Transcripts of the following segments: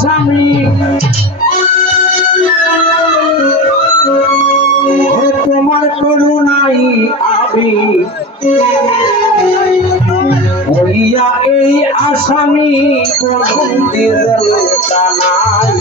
স্বামী। হে তোমার করুণাই আমি। হইয়া এই আসামি কানাই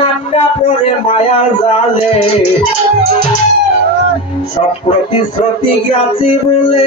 আটকা পরে মায়া জালে। সব প্রতিশ্রুতি গেছি বলে।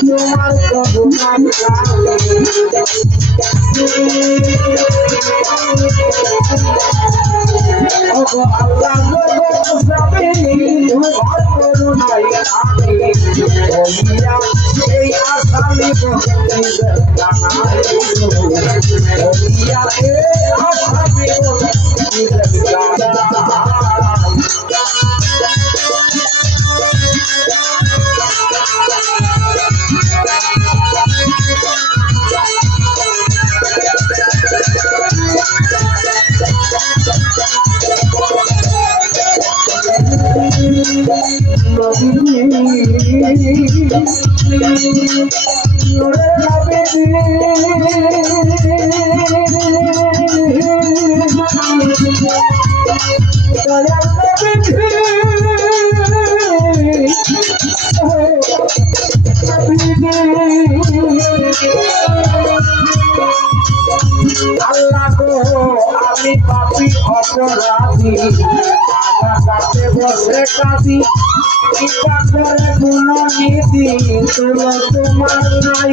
তোমার করুণার ওগো আল্লাহ গো স্বামী তোমার করুণাই আমি বলিয়া এই আসামি বন্দিদের কানাই বলিয়া এই আসামি বন্দিদের কানাই আমি পাপি অপরাধী। কাছে বসে কাঁদি। তোমার নাই।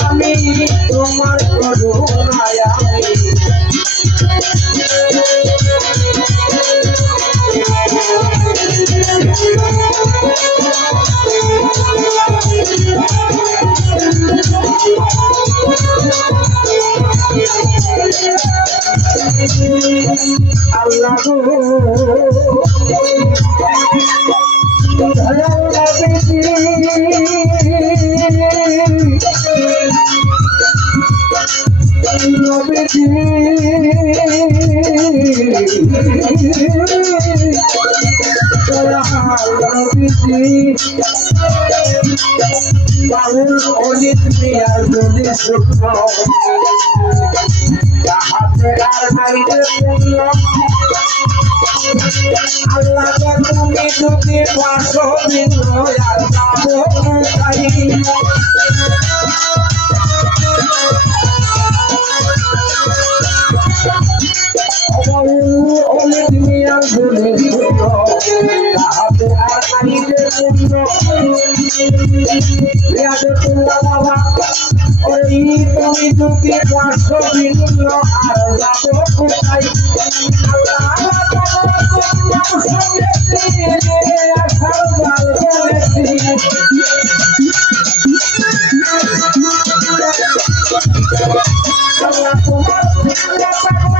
আমি তোমার করুণায় আমি আল্লাহ। বাবুল অলিত মিয়ার যদি শুক্র আর নাইতে পুণ্য আল্লাহ তুমি যদি পাশো দিন আর পাবো তাই অনেক মিয়ার বলে হাতে আর নাইতে পুণ্য রিয়াজতুল্লাহ বাবা ওই তুমি যদি পাঁচশো ভিন্ন আর যাব কোথায় আসার গাল বলেছি আল্লাহ তোমার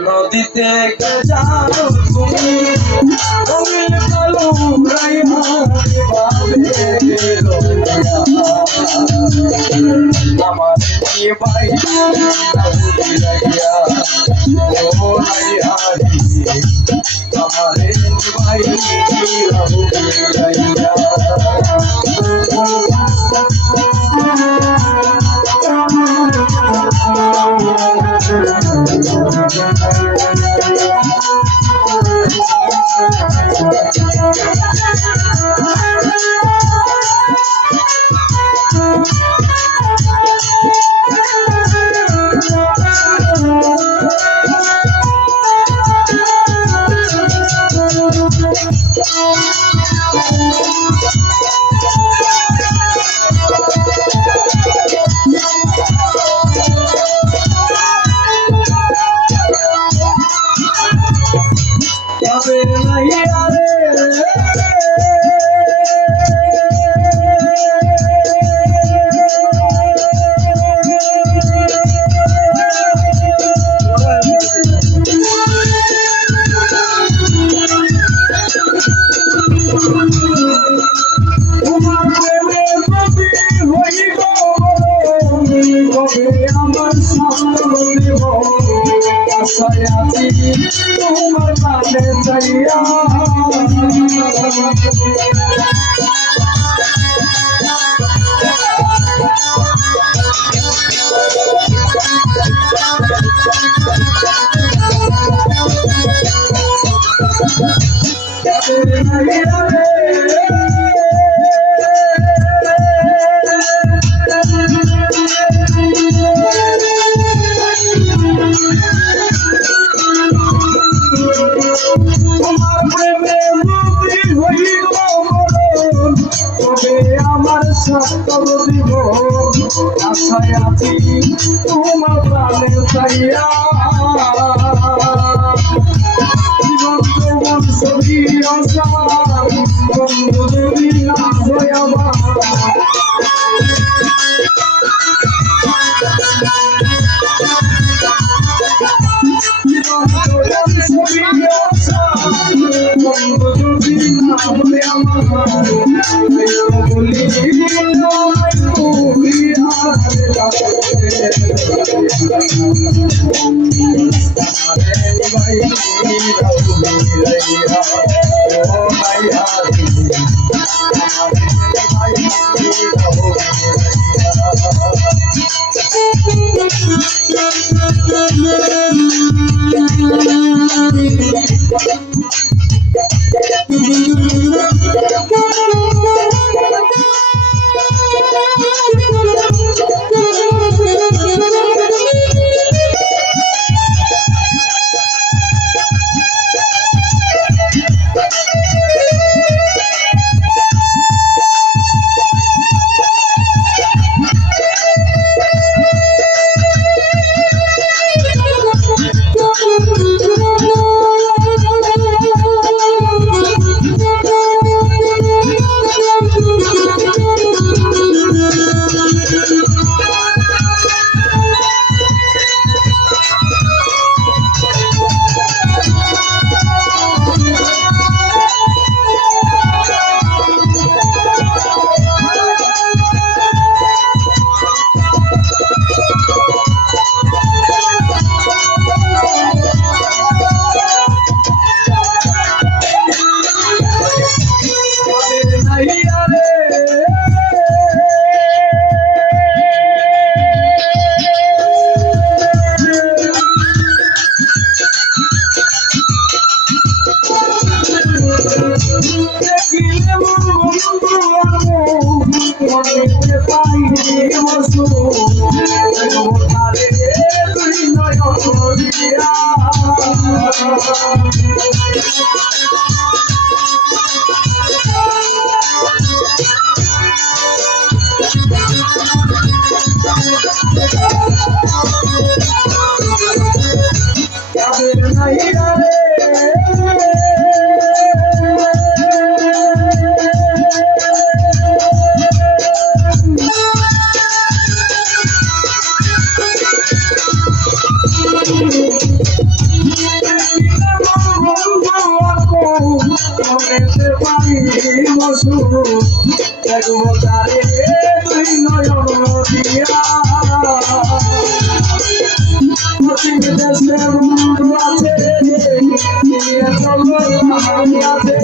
নদীতে কে যাও তুমি তুমি কালো রাই হারে বাবে আমার কি ভাই ও রাই হারি আমার ভাই রাইয়া তবে নাই আরে তোমার প্রেমে যদি হই Thank you. পাই বসু দেখব তারে তুই নয়ন দিয়া প্রতিম দেশে বন্ধু আছে নিয়ে চলো আমি আছে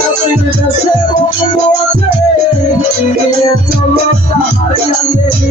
প্রতিম দেশে বন্ধু আছে নিয়ে চলো তাহার কাছে